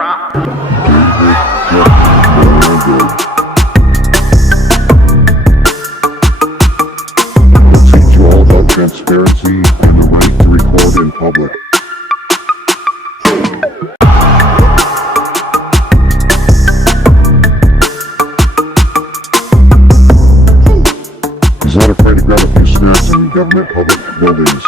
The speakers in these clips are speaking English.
rock. We'll teach you all about transparency and the right to record in public. He's not afraid to grab a few snacks in government public buildings.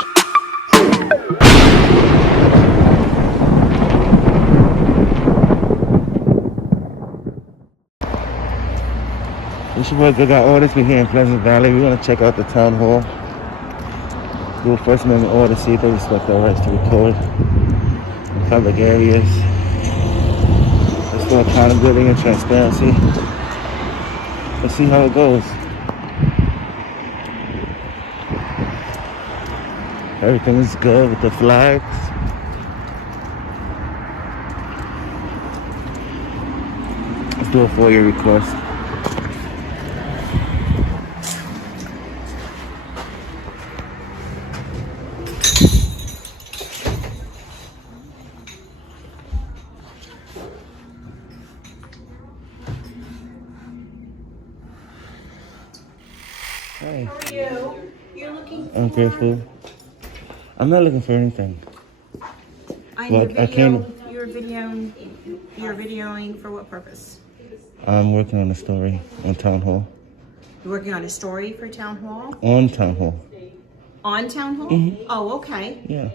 This is what we got Audit. We're here in Pleasant Valley. We want to check out the town hall. Do a First Amendment order, see if they respect our rights to record in public areas. Let's do accountability and transparency. Let's see how it goes. Everything is good with the flags. Let's do a FOIA request. Hey. How are you? You're looking for... I'm grateful. I'm not looking for anything. You're videoing for what purpose? I'm working on a story on Town Hall. You're working on a story for Town Hall? On Town Hall. On Town Hall? Mm-hmm. Oh, okay. Yeah.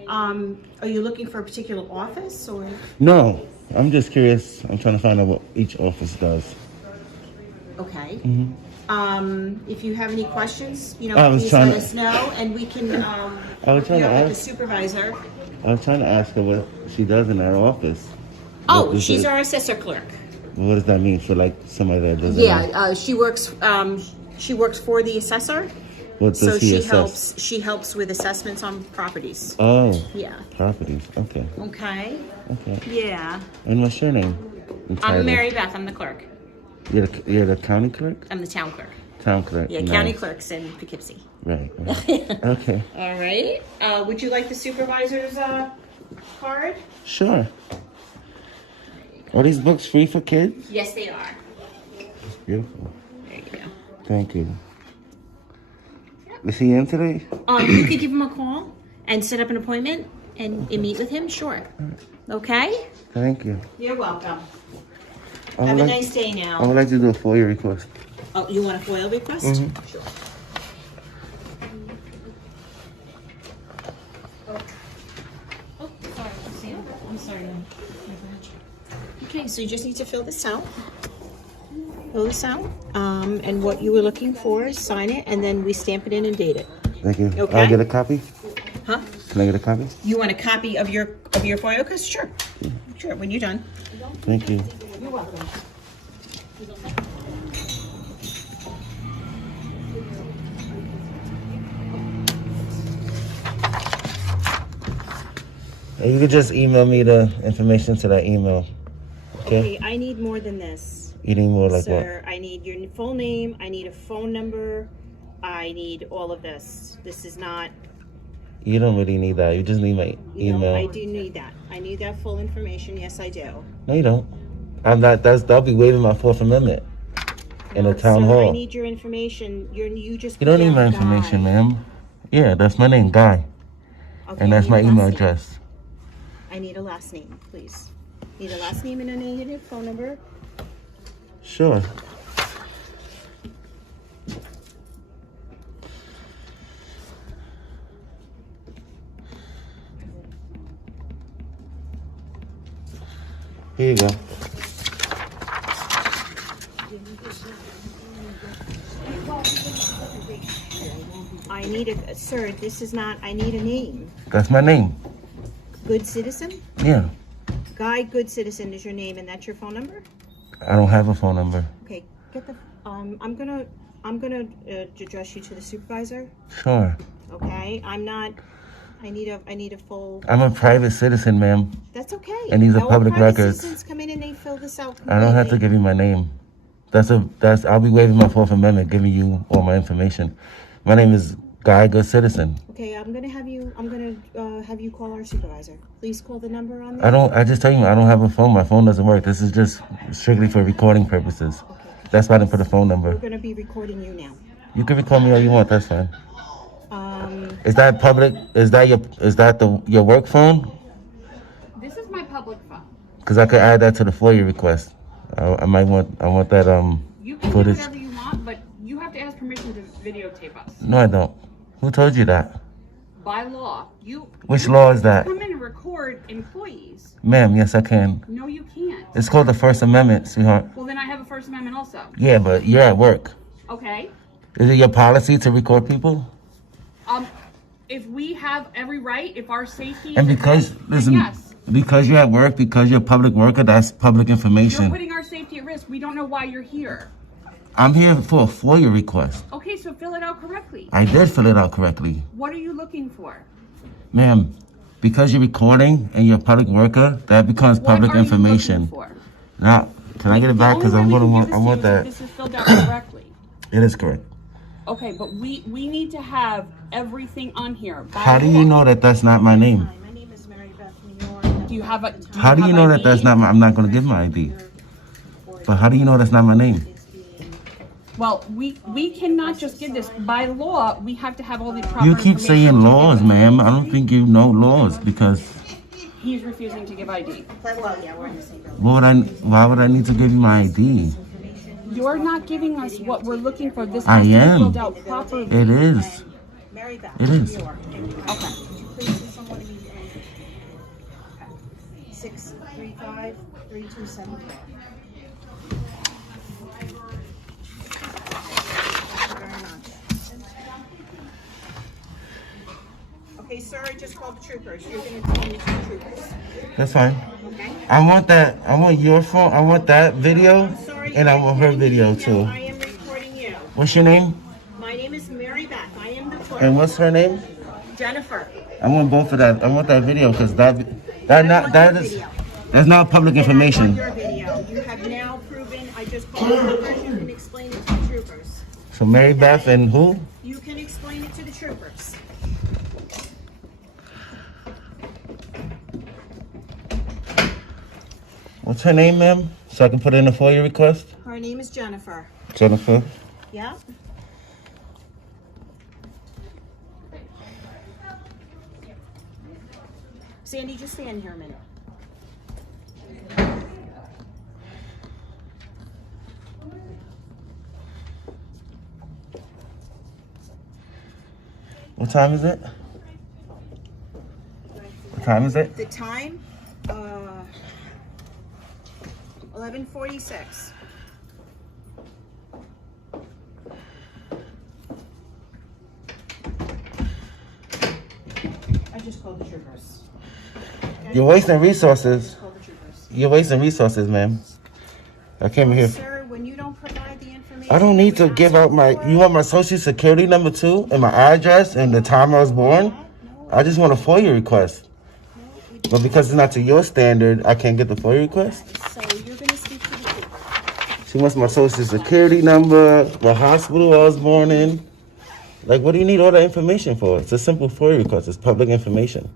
Are you looking for a particular office or? No, I'm just curious. I'm trying to find out what each office does. Okay. Mm-hmm. If you have any questions, please trying let us know and we can, was trying to with the ask. supervisor. I was trying to ask her what she does in her office. Oh, What is she's it? our assessor clerk. What does that mean for like somebody that doesn't know? Yeah, she works for the assessor. What does So he she assess? helps with assessments on properties. Oh, Yeah. properties. Okay. Okay. Okay. Yeah. And what's your name? And title? I'm Mary Beth. I'm the clerk. You're the county clerk? I'm the town clerk. Town clerk. Yeah, Nice. county clerks in Poughkeepsie. Right. Okay. All right. Would you like the supervisor's card? Sure. Are these books free for kids? Yes, they are. Beautiful. There you go. Thank you. Is he in today? You could give him a call and set up an appointment and meet with him. Sure. Okay. Thank you. You're welcome. I would Have a like- nice day I now. would like to do a FOIA request. Oh, you want a FOIL request? Mhm. Sure. Oh, sorry. Sam. I'm sorry. Okay, so you just need to fill this out. And what you were looking for, sign it, and then we stamp it in and date it. Thank you. Okay. I'll get a copy. Huh? Can I get a copy? You want a copy of your FOIL request? Sure. Sure, when you're done. Thank you. You're welcome. And you could just email me the information to that email. Okay? Okay, I need more than this. You need more like Sir, I need your full name, I need a phone number, I need all of this. This is not, what? You don't really need that. You just need my you email. know, I do need that. I need that full information, yes I do. No, you don't. I'm not. That'll be waiving my Fourth Amendment in a town Sir, hall. I need your information, you just. You don't put need my down information, Guy. ma'am. Yeah, that's my name, Guy, Okay, and I that's need my a last email name. address. I need a last name, please. Need a last name and I need a phone number. Sure. Here you go. I need sir, this is not, I need a name. That's my name. Good Citizen? Yeah. Guy Good Citizen is your name and that's your phone number? I don't have a phone number. Okay, get the, I'm gonna address you to the supervisor, Sure. okay? I need a full, I'm a private citizen, ma'am. that's okay. And these are Our public private records. citizens come in and they fill this out I don't have to completely. give you my name. I'll be waiving my Fourth Amendment, giving you all my information. My name is Guy Good Citizen. Okay, I'm gonna have you call our supervisor. Please call the number on there. I just tell you, I don't have a phone. My phone doesn't work. This is just strictly for recording purposes. Okay. That's why I didn't put a phone We're number. gonna be recording you now. You can record me all you want. That's fine. Um, Is that public? Is that your work phone? This is my public phone. Because I could add that to the FOIA request. I want that You can do footage. whatever you want, but you have to ask permission to videotape us. No, I don't. Who told you that? By law. Which law is that? Come in and record employees. Ma'am, yes, I can. No, you can't. It's called the First Amendment, sweetheart. Well, then I have a First Amendment also. Yeah, but you're at work. Okay. Is it your policy to record people? If we have every right, if our safety is And because, at risk, listen, then yes. because you're at work, because you're a public worker, that's public You're information. putting our safety at risk. We don't know why you're here. I'm here for a FOIA request. Okay, so fill it out correctly. I did fill it out correctly. What are you looking for? Ma'am, because you're recording and you're a public worker, that becomes public What are you information. looking for? Now, can I get it back? Because I'm gonna want, I want If that. this is filled out correctly. It is correct. Okay, but we need to have everything on here. By How do you law. know that that's not my name? Hi, my name is Mary Beth New York. Do you have a? How do you know that that's ID? not my, I'm not gonna give my ID. But how do you know that's not my name? Well, we cannot just give this. By law, we have to have all the proper You keep information saying to laws, give it. ma'am. I don't think you know laws because He's refusing to give ID. Well, yeah, we're in the same building. why would I need to give you my ID? You're not giving us what we're looking for. This I has to be am. filled out properly. It is. Mary Beth. It is. New York. Okay. Please see someone immediately. 635-3274. Okay, sir, I just called the troopers. You're gonna tell me to the troopers, That's fine. okay? I want that. I want your phone. I want that video, Sorry, and I you're want her recording video me. too. No, I am recording you. What's your name? My name is Mary Beth. I am the clerk. And what's her name? Jennifer. I want both of that. I want that video because that's not public On information. your video, you have now proven, I just called the troopers, you can explain it to the troopers. So Mary Beth and who? You can explain it to the troopers. What's her name, ma'am? So I can put in a FOIA request. Her name is Jennifer. Jennifer. Yeah? Sandy, just stand here a minute. What time is it? What time is it? The time, 11:46. I just called the troopers. You're wasting resources. Call the troopers. You're wasting resources, ma'am. I came here. Sir, when you don't provide the information. I don't need to we give ask out my. for, You want my social security number too, and my address, and the time I was born. I just want a FOIA request. But because it's not to your standard, I can't get the FOIA request. So you're gonna speak to the troopers. She wants my social security number, the hospital I was born in. Like, what do you need all that information for? It's a simple FOIA request. It's public information.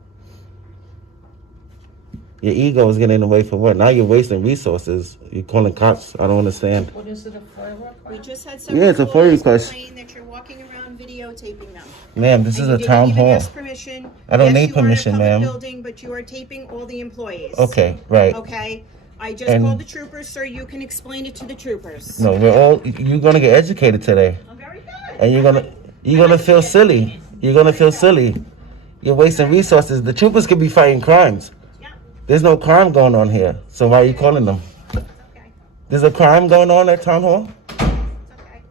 Your ego is getting in the way for what? Now you're wasting resources. You're calling cops. I don't understand. What is it, a FOIA request? We just had Yeah, it's a someone FOIA request. complain that you're walking around videotaping them. Ma'am, this is And a you town didn't even hall. ask permission. I don't Yes, need you are in a permission, public ma'am. building, but you are taping all the employees. Okay, right. Okay? I just And- called the troopers, sir. You can explain it to the troopers. No, you're gonna get educated today. Oh, very good. And you're gonna feel silly. You're gonna feel silly. You're wasting resources. The troopers could be fighting crimes. Yeah, There's no crime going on here. So why are you calling them? okay. There's a crime going on at town hall? It's okay.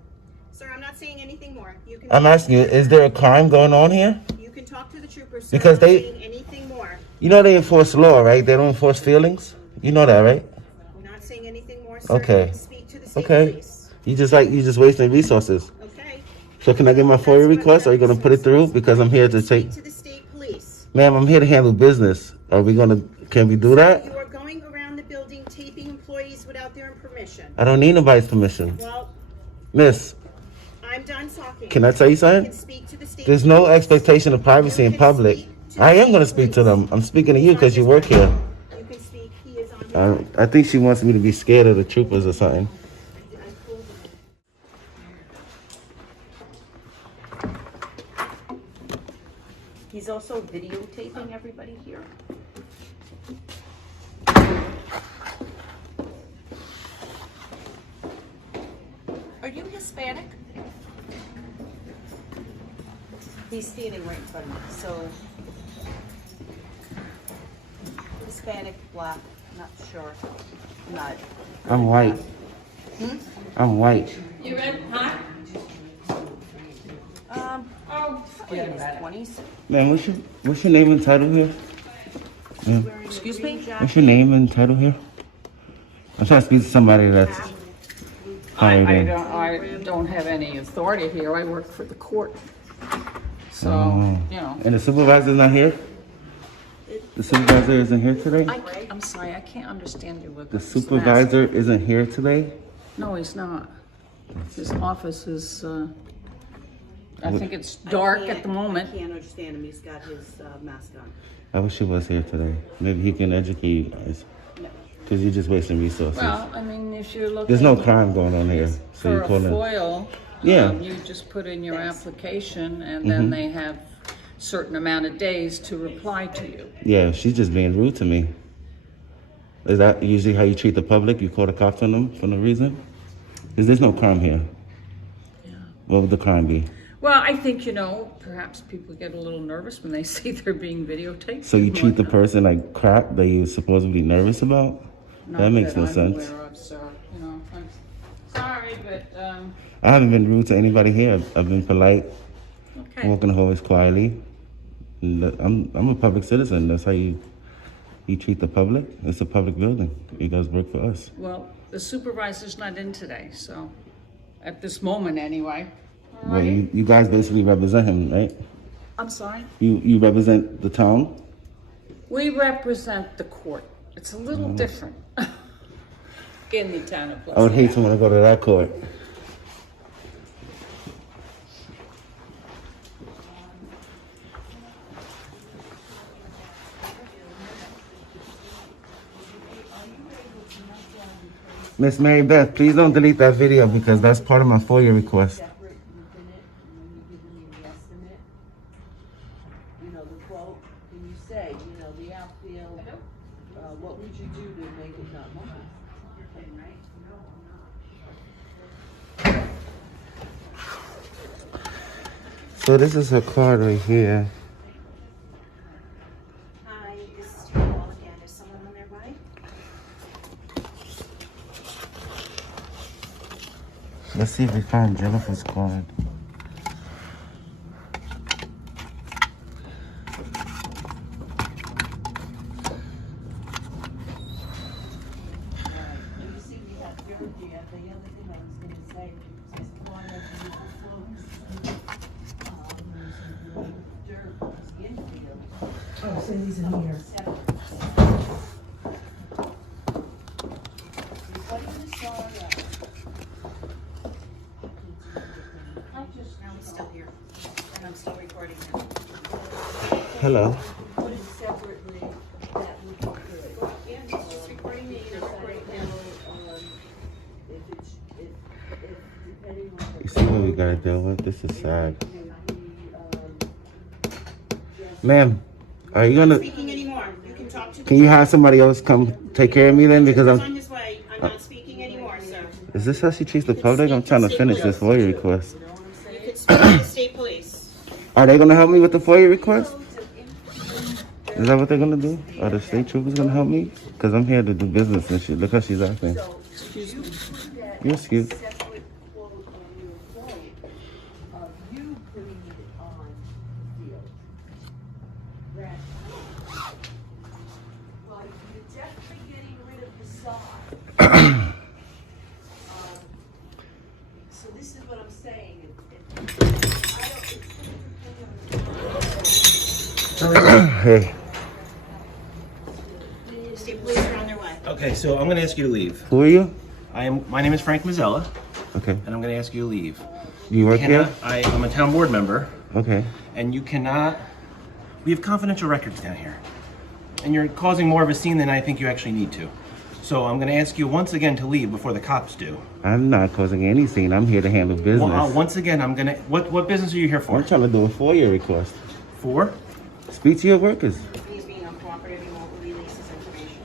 Sir, I'm not saying anything more. You can I'm asking you, is there a crime going on here? You can talk to the troopers, sir. Because I'm not they- saying anything more. You know they enforce law, right? They don't enforce feelings? You know that, right? I'm not saying anything more, sir. Okay. You can speak to the state Okay. police. You just wasting resources. Okay? So can I get my FOIA request? Are you gonna put it through? Because I'm here to take, Speak to the state police. ma'am, I'm here to handle business. Can we do that? You are going around the building taping employees without their permission. I don't need nobody's permission. Well, Miss, I'm done talking. can I tell you You something? can speak to the state There's no police. expectation of privacy in You can public. speak to I am gonna speak to them. I'm speaking to you because you work here. You can speak, he is on. I think she wants me to be scared of the troopers or something. He's also videotaping everybody here. Are you Hispanic? He's standing right in front of me, so. Hispanic, black, not sure, not. I'm white. I'm white. You read, huh? Probably in his 20s. Man, what's your name and title here? Excuse me? What's your name and title here? I'm trying to speak to somebody that's hired in. I don't have any authority here. I work for the court. So, you know. And the supervisor's not here? The supervisor isn't here today? I'm sorry, I can't understand you with The this supervisor isn't here today? mask. No, he's not. His office is, I think it's dark at the moment. I can't understand him, he's got his mask on. I wish he was here today. Maybe he can educate you guys. Because you're just wasting resources. Well, I mean, if you're looking. There's no crime going on here. So For you're a calling. FOIL, Yeah. you just put in your application and then they have certain amount of days to reply to you. Yeah, she's just being rude to me. Is that usually how you treat the public? You call the cops on them for no reason? Because there's no crime here. Yeah. What would the crime be? Well, I think, you know, perhaps people get a little nervous when they see they're being videotaped. So you and treat the whatnot. person like crap that you're supposed to be nervous about? Not That makes no I'm sense. aware of, sir. You know, I'm sorry, but, I haven't been rude to anybody here. I've been polite, okay. walking the hallways quietly. And I'm a public citizen. That's how you treat the public. It's a public building. You guys work for us. Well, the supervisor's not in today, so, at this moment anyway. All Well, right? you guys basically represent him, right? I'm sorry? You represent the town? We represent the court. It's a little Mm. different in the town of I would Pleasant. hate to want to go to that court. Miss Mary Beth, please don't delete that video because that's part of my FOIA request. Separate, you pin it, and then you give them the estimate. You know, the quote, and you say, you know, the outfield, what would you do to make it not mine? So this is her card right here. Hi, this is your call again. Is someone on their way? Let's see if we find Jennifer's card. You see, we have Georgie at the other thing I was gonna say, says, come on, let's move the floats. Dirt, infield. Oh, so these are here. I'm still here, and I'm still recording now. Hello. Put it separately, that would be good. Yeah, he's just recording me, you know, right now, if it's, if depending on You see what we gotta deal with? This is sad. the, Ma'am, are you gonna, speaking anymore, you can talk to. can you have somebody else come take care of me then? Because He's I'm, on his way, I'm not speaking anymore, sir. is this how she treats the public? I'm trying to finish this FOIA request. You can speak to the state police. Are they gonna help me with the FOIA request? Is that what they're gonna do? Are the state troopers gonna help me? Because I'm here to do business and shit. Look how she's acting. You're excused. Separate quote on your phone of you putting it on the field. That, well, you're definitely getting rid of the sod. So this is what I'm saying. Hey, State police are on their way. Okay, so I'm gonna ask you to leave. who are you? My name is Frank Mazzella, Okay. and I'm gonna ask you to leave. You work here? I'm a town board member, Okay. and you cannot We have confidential records down here. And you're causing more of a scene than I think you actually need to. So I'm gonna ask you once again to leave before the cops do. I'm not causing any scene. I'm here to handle business. Once again, I'm gonna, what business are you here for? I'm trying to do a FOIA request. For? Speak to your workers. He's being uncooperative, he won't release his information.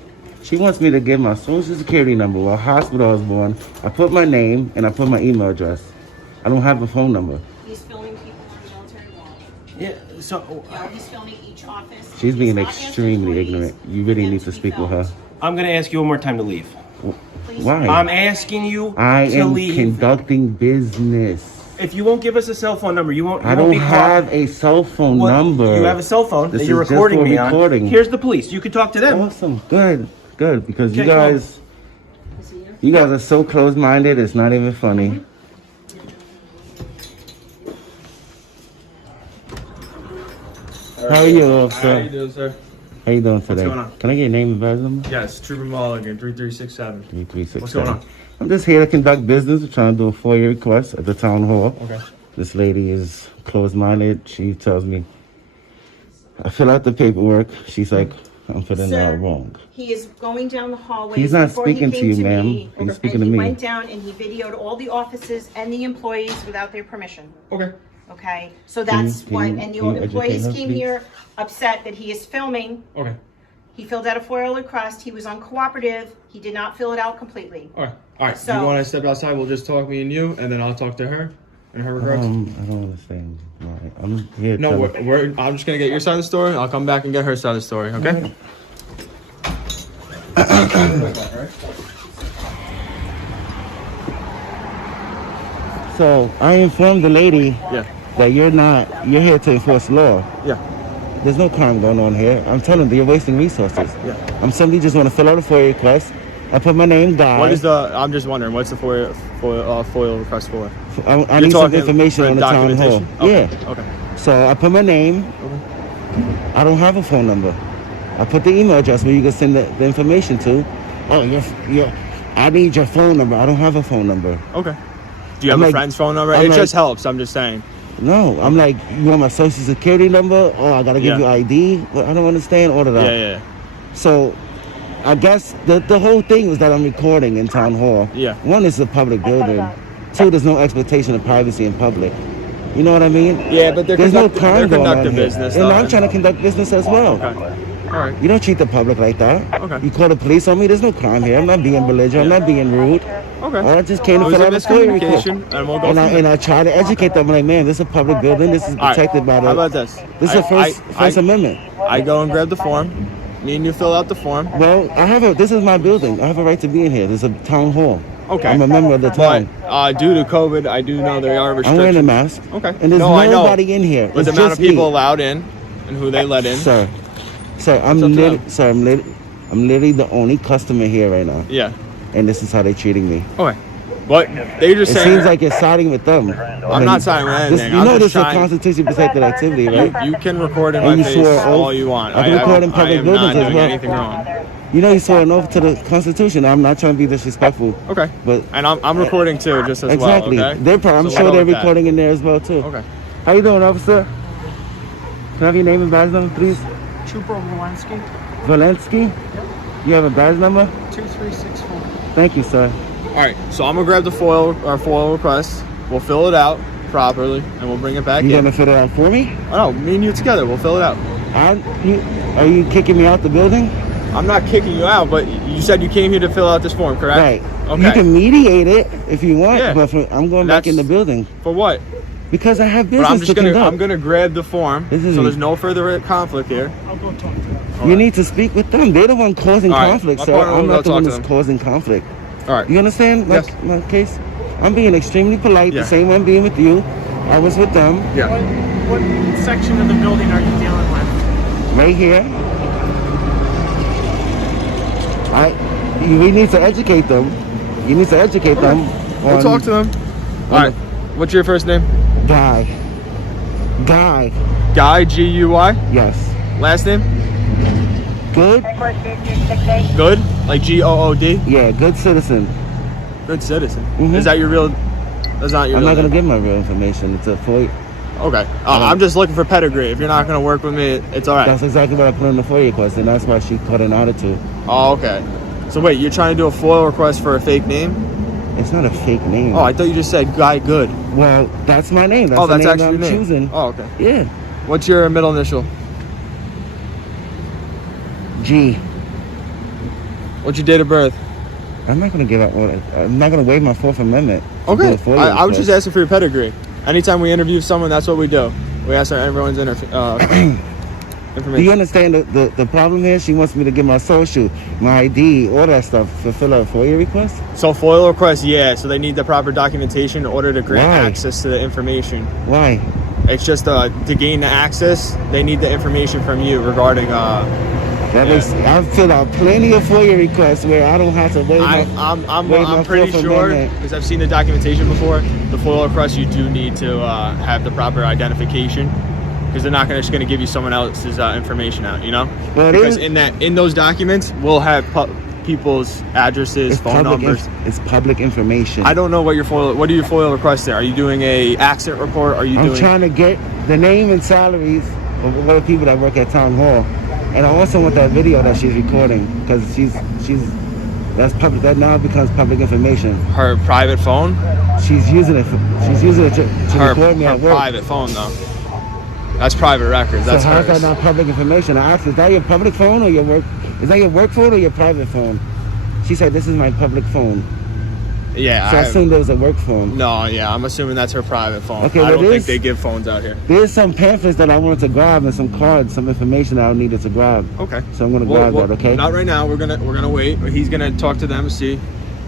She wants me to give my social security number, what hospital I was born. I put my name and I put my email address. I don't have a phone number. He's filming people on military wall. Yeah, so He's filming each office. She's being He's not asking extremely employees ignorant. You really for them need to be speak with her. filmed. I'm gonna ask you one more time to leave. Why? I'm asking you I to am leave. conducting business. If you won't give us a cell phone number, you won't. You I won't don't be have a cell phone Well, number. You have a cell phone This that you're is just recording for me recording. on. Here's the police. You can talk to them. Awesome. Good. Good. Because you Okay, cool. guys, you guys are so close-minded. It's not even funny. How are you, officer? How you doing, sir? How you doing today? going on? Can I get your name and badge number? Yes, Trooper Mulligan, 3367. 3367. What's going on? I'm just here to conduct business. I'm trying to do a FOIA request at the town hall. Okay. This lady is closed-minded. She tells me, I fill out the paperwork. She's like, I'm filling it out Sir, wrong. He is going down the hallway. He's not speaking to you, ma'am. He's speaking to He me. went down and he videoed all the offices and the employees without their permission. Okay. Okay, so Can you- that's can what, you- and the can you educate employees her, came please? here upset that he is filming. Okay. He filled out a FOIA request. He was uncooperative. He did not fill it out completely. All right. All right. So- you want to step outside? We'll just talk, me and you, and then I'll talk to her in her regards. I don't understand. Why. I'm here. No, to- I'm just gonna get your side of the story. I'll come back and get her side of the story. Okay. So I informed the lady Yeah. that you're here to enforce law. Yeah. There's no crime going on here. I'm telling you, you're wasting resources. Yeah. I'm somebody just want to fill out a FOIA request. I put my name, Guy. What is the? I'm just wondering. What's the FOIA request for? I You're need some talking information for on the town hall. documentation? Okay. Yeah. Okay. So I put my name. I don't have a phone number. I put the email address where you can send the information to. Oh, I need your phone number. I don't have a phone number. Okay. Do you have I'm a like- friend's phone number? I'm It like- just helps. I'm just saying. No, I'm like, you want my social security number? Oh, I gotta give Yeah. you ID? Well, I don't understand all of that. Yeah. So, I guess the whole thing was that I'm recording in town hall. Yeah. One, it's a public building. Two, there's no expectation of privacy in public. You know what I mean? Yeah, but they're There's no conducting- crime they're going on conducting here. business, And though. I'm trying to conduct business as well. Okay. All right. You don't treat the public like that. Okay. You call the police on me, there's no crime here. I'm not being belligerent. I'm not being rude. Okay. I just came to It was fill a out a FOIA request. miscommunication, and we'll go And from there. I try to educate them. I'm like, man, this is a public building. This is All right. protected by the... How about this? This is the First Amendment. I go and grab the form. Me and you fill out the form. Well, this is my building. I have a right to be in here. This is a town hall. Okay. I'm a member of the But town. due to COVID, I do know there are I'm restrictions. wearing a mask. Okay. And there's No, I know. nobody in here. But It's the amount just of people me. allowed in and who they let in. Sir, I'm It's up to literally, them. sir, I'm literally the only customer here right now. Yeah. And this is how they're treating me. Okay. But they just It say seems like you're siding with them. I'm not siding with anything. You I'm know just this is a trying- constitution protected activity, right? you can record in And my you face swore oath. all you want. I've recorded in I public am buildings not as doing well. anything wrong. You know you swore an oath to the Constitution. I'm not trying to be disrespectful. Okay. But And I'm recording too, just as exactly. well. Okay. I'm So we'll sure go they're with that. recording in there as well too. Okay. How you doing, officer? Can I have your name and badge number, please? Trooper Walensky, Valensky? You have a badge number? 2364. Thank you, sir. All right. So I'm gonna grab the FOIL request. We'll fill it out properly, and we'll bring it back You in. gonna fill it out for me? Oh, no, me and you together. We'll fill it out. Are you kicking me out the building? I'm not kicking you out, but you said you came here to fill out this form, correct? Right. Okay. You can mediate it if you want, Yeah. but I'm going back in the building For what? because I have But business I'm to just gonna conduct. I'm gonna grab the form, This is- so there's no further conflict here. I'll go talk to them. You need to speak with them. They're the one causing All right. conflict, My sir. partner will I'm go not the talk one to that's them. causing conflict. All right. You understand Yes. my case? I'm being extremely polite, Yeah. the same way I'm being with you. I was with them Yeah. What section of the building are you dealing with? right here. We need to educate them. You need to educate them. We'll on talk to them. All right. What's your first name? Guy. Guy, G-U-Y. Yes. Last name? Good? Good? Like G-O-O-D? Yeah, good citizen. Good citizen. Mhm. Is that your real? That's not your I'm real not gonna name. give my real information. It's a FOIA. Okay. I'm just looking for pedigree. If you're not gonna work with me, it's all right. That's exactly what I put in the FOIA request, and that's why she cut an audit to. Oh, okay. So wait, you're trying to do a FOIL request for a fake name? It's not a fake name. Oh, I thought you just said Guy Good. Well, that's my name. That's Oh, the that's name actually I'm your name. choosing. Oh, okay. Yeah. What's your middle initial? G. What's your date of birth? I'm not gonna give out. I'm not gonna waive my Fourth Amendment. to Okay. do a FOIA I was just request. asking for your pedigree. Anytime we interview someone, that's what we do. We ask everyone's Do information. you understand the problem here? She wants me to give my social, my ID, all that stuff to fill out a FOIA request. So FOIL request, yeah. So they need the proper documentation in order to grant Why? access to the information. Why? It's just to gain the access, they need the information from you regarding. That makes. I've filled out plenty of FOIA requests where I don't have to waive my. I'm waive my pretty Fourth sure Amendment. because I've seen the documentation before. The FOIL request, you do need to have the proper identification because they're not just going to give you someone else's information out. You know, Well, it because is- in those documents, we'll have people's addresses, It's phone public. numbers. It's public information. I don't know what your FOIL. What do your FOIL requests there? Are you doing a accident report? Are you I'm doing? trying to get the name and salaries of all the people that work at town hall, and I also want that video that she's recording because that's public. That now becomes public information. Her private phone. She's using it to Her record me at work. private phone though. That's private records. So That's how is hers. that not public information? I asked, is that your public phone or your work? Is that your work phone or your private phone? She said, this is my public phone. Yeah. So I assumed it was a work phone. No, yeah, I'm assuming that's her private phone. Okay, I but don't think this- they give phones out here. There's some pamphlets that I wanted to grab and some cards, some information that I needed to grab. Okay. So I'm gonna Well, grab that, okay? Not right now. We're gonna wait. He's gonna talk to them and see.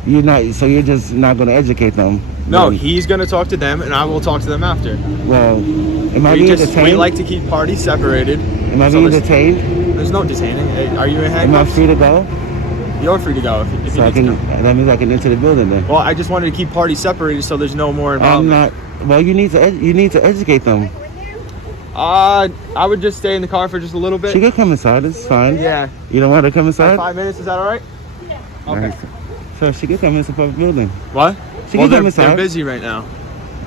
You're not. So you're just not gonna educate them. No, Then- he's gonna talk to them, and I will talk to them after. Well, am I being detained? We like to keep parties separated. Am I so being there's- detained? There's no detaining. Hey, are you in Am I handcuffs? free to go? You're free to go if So you I need to can. go. That means I can enter the building then. Well, I just wanted to keep parties separated so there's no more I'm involvement. not. Well, you need to educate them. I would just stay in the car for just a little bit. She could come inside. It's fine. Yeah. You don't want her to come inside? 5 minutes, is that all right? Okay. Nice. So she could come into the public building. What? She Well, can come inside. they're busy right now.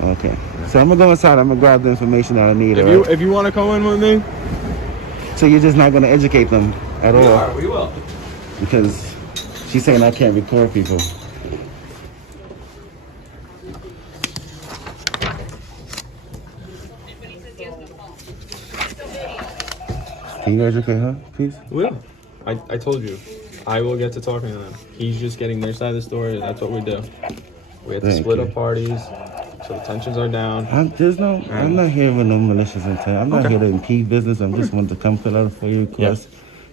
Okay. So I'm gonna go inside. I'm gonna grab the information that I need. If all you right? if you want to come in with me, So you're just not gonna educate them at all we will. because she's saying I can't record people. Can you educate her, please? Will. I told you. I will get to talking to them. He's just getting their side of the story. That's what we do. We have to Thank split you. up parties so the tensions are down. I'm not here with no malicious intent. I'm not Okay. here to impede business. I'm just wanted to come fill out a FOIA request,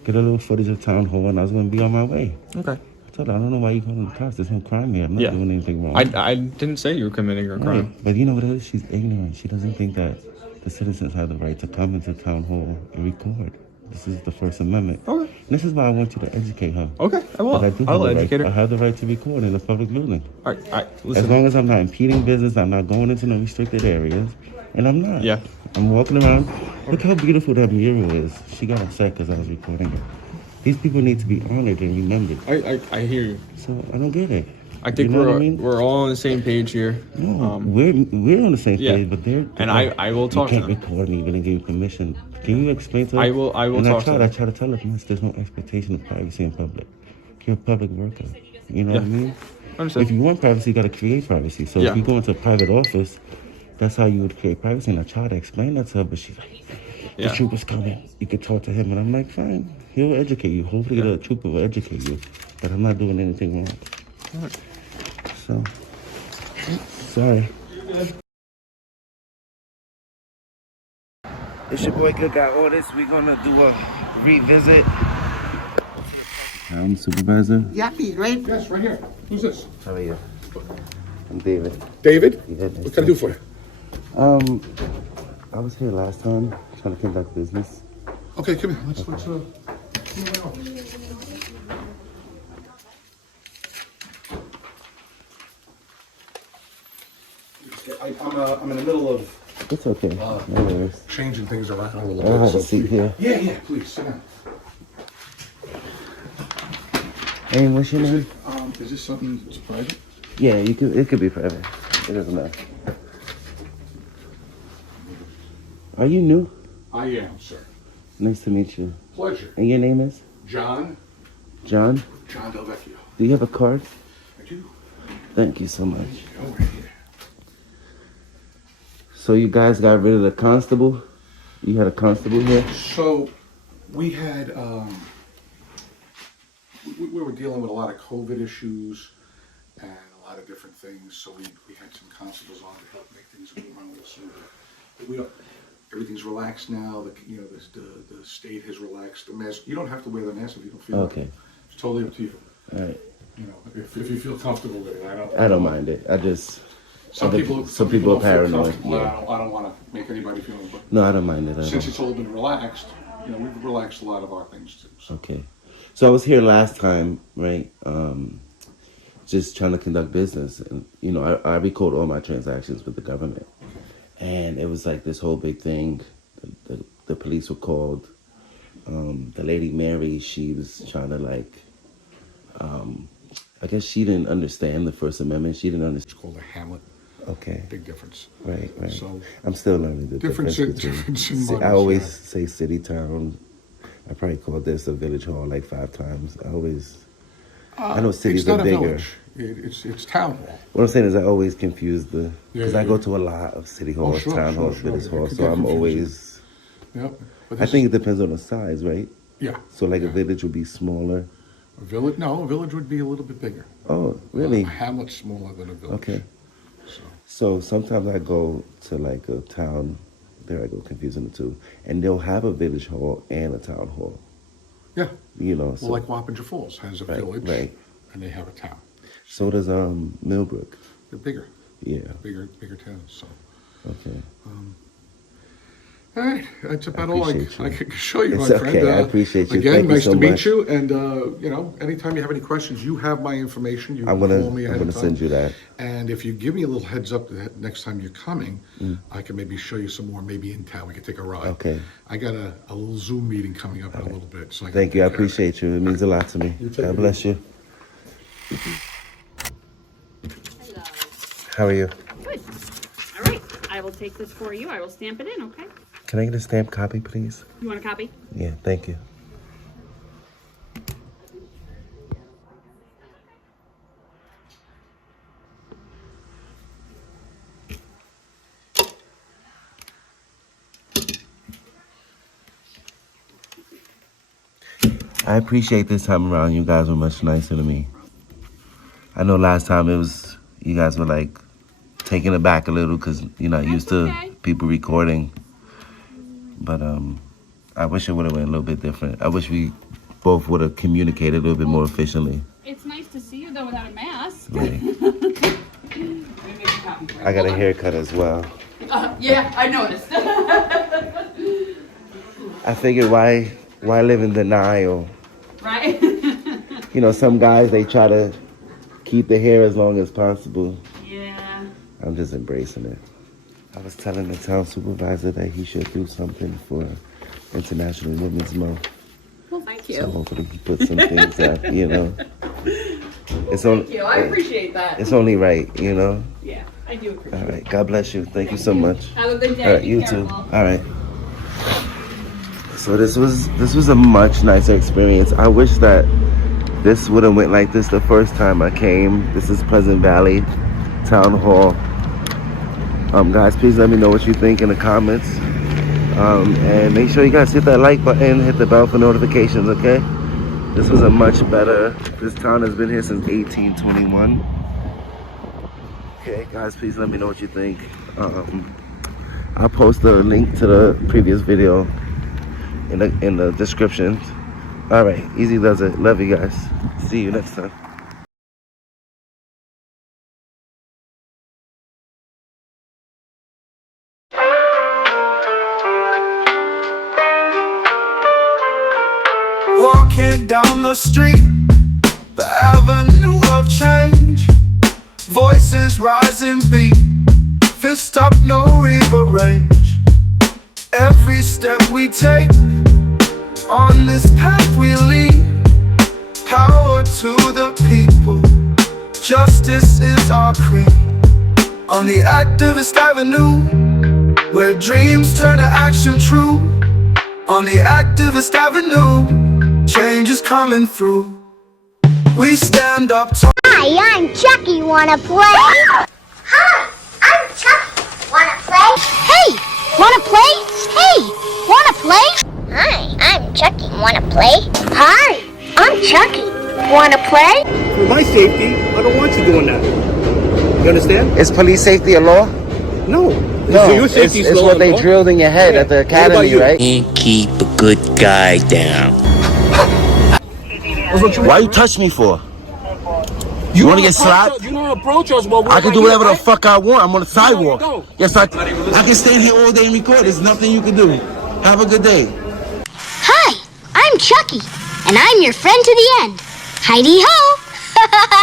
get a little footage of town hall, and I was gonna be on my way. Okay. I told her, I don't know why you calling the cops. There's no crime here. I'm not Yeah. doing anything wrong. I didn't say you were committing a crime. Right. But you know what it is? She's ignorant. She doesn't think that the citizens have the right to come into town hall and record. This is the First Amendment. Okay. And this is why I want you to educate her. Okay, I will. But I do have I'll the right- educate I her. have the right to record in a public building. All right, As listen. long as I'm not impeding business, I'm not going into no restricted areas, and I'm not. Yeah. I'm walking around. Look how beautiful that mural is. She got upset because I was recording her. These people need to be honored and remembered. I hear you. So I don't get it. I think You know we're what I mean? we're all on the same page here. No, we're on the same yeah. page, but they're. And I will talk to You can't them. record me, even give you permission. Can you explain to her? I will And talk to them. I try to tell her, miss, there's no expectation of privacy in public. You're a public worker. You know what I Yeah. mean? Understood. If you want privacy, you got to create privacy. So Yeah. if you go into a private office, that's how you would create privacy. And I try to explain that to her, but she's like, the Yeah. trooper's coming. You can talk to him. And I'm like, fine. He'll educate you. Hopefully the trooper will educate you. But I'm not doing anything wrong. So, sorry. It's your boy Good Guy Audit. We're gonna do a revisit. I'm supervisor. Yappy, right? Yes, right here. Who's this? How are you? I'm David. David? Yeah, nice What can I do for you? I was here last time trying to conduct business. Okay, come here. Let's move right on. I'm in the middle of It's okay. No worries. changing things around. a little I'll bit, have a so- seat here. Yeah, please, sit down. Hey, what's your name? Is this something that's private? Yeah, you can. It could be private. It doesn't matter. Are you new? I am, sir. Nice to meet you. Pleasure. And your name is? John John? Del Vecchio. Do you have a card? I do. Thank you so much. Go right here. So you guys got rid of the constable? You had a constable here? So we had, we were dealing with a lot of COVID issues and a lot of different things. So we had some constables on to help make things move around a little smoother. But we don't, everything's relaxed now. The state has relaxed the mask. You don't have to wear the mask if you don't feel Okay. like it. It's totally up to you. All right. You know, if you feel comfortable with it, I don't mind it. I just Some people some people are don't feel paranoid. comfortable. Yeah. I don't want to make anybody feel, but No, I don't mind it. I since don't. it's all been relaxed, you know, we've relaxed a lot of our things too. So. Okay. So I was here last time, right? Just trying to conduct business, and you know, I record all my transactions with the government, and it was like this whole big thing. The police were called. The lady Mary, she was trying to like. I guess she didn't understand the First Amendment. She didn't understand. It's called a hamlet. Okay. Big difference. Right. So I'm still learning the difference between. difference in I models, always yeah. say city town. I probably called this a village hall like 5 times. I know cities it's not are a bigger. village. It's town hall. What I'm saying is I always confuse the because Yeah, I go yeah. to a lot of city halls, sure, town sure, halls, sure. village It halls. could So get I'm confusing. always. Yep. But I think it depends on the size, right? Yeah. So like Yeah. a village would be smaller. A village? No, a village would be a little bit bigger. Oh, really? A hamlet's smaller than a village. Okay. So So sometimes I go to like a town. There I go confusing the two, and they'll have a village hall and a town hall. yeah. You know. So, Well, like Wappinger Falls has a Right, village, right. and they have a town. so does Millbrook. They're bigger, Yeah. bigger towns. So. Okay. All right, that's about all I appreciate you. can show you, It's my okay, friend. I appreciate you. Again, Thank you nice so to meet much. you, and you know, anytime you have any questions, you have my information. You I'm call me ahead gonna of time. send you that. And if you give me a little heads up that next time you're coming, I can maybe show you some more. Maybe in town, we can take a ride. Okay. I got a little Zoom meeting coming up in a little bit, so I Thank you. I take care of it. appreciate you. It means a lot to me. You take God it bless easy. you. How are you? Good. All right. I will take this for you. I will stamp it in, okay? Can I get a stamped copy, please? You want a copy? Yeah, thank you. I appreciate this time around. You guys were much nicer to me. I know last time it was, you guys were like taking it back a little because you're not used to okay. people recording. But I wish it would have went a little bit different. I wish we both would have communicated a little bit more efficiently. It's nice to see you, though, without a mask. Right. I got a haircut as well. Yeah, I noticed. I figured why live in denial? Right? You know, some guys, they try to keep the hair as long as possible. Yeah. I'm just embracing it. I was telling the town supervisor that he should do something for International Women's Month. Well, thank So you. hopefully he puts some things up, you know. It's Thank you. I appreciate that. It's only right, you know. Yeah, I do appreciate All it. right. God bless you. Thank you so much. Have a good day. All right, Be you careful. too. All right. So this was a much nicer experience. I wish that this would have went like this the first time I came. This is Pleasant Valley Town Hall. Guys, please let me know what you think in the comments. And make sure you guys hit that like button, hit the bell for notifications, okay? This was a much better, this town has been here since 1821. Okay, guys, please let me know what you think. I'll post the link to the previous video in the description. All right, easy does it. Love you guys. See you next time. Walking down the street, the avenue of change. Voices rising beat, fist up, no river range. Every step we take, on this path we lead. Power to the people, justice is our creed. On the activist avenue, where dreams turn to action true. On the activist avenue, change is coming through. We stand up tall. Hi, I'm Chucky. Wanna play? Hi, I'm Chucky. Wanna play? Hey, wanna play? Hey, wanna play? Hi, I'm Chucky. Wanna play? Hi, I'm Chucky. Wanna play? For my safety, I don't want you doing that. You understand? Is police safety a law? No. No, So your safety it's what they drilled in your head at the academy, right? And keep a good guy down. Why you touch me for? You want to get slapped? You don't approach us while we're I can do right whatever here, the fuck I want. I'm on the sidewalk. don't. Yes, I can stand here all day and record. There's nothing you can do. Have a good day. Hi, I'm Chucky, and I'm your friend to the end. Heidi ho!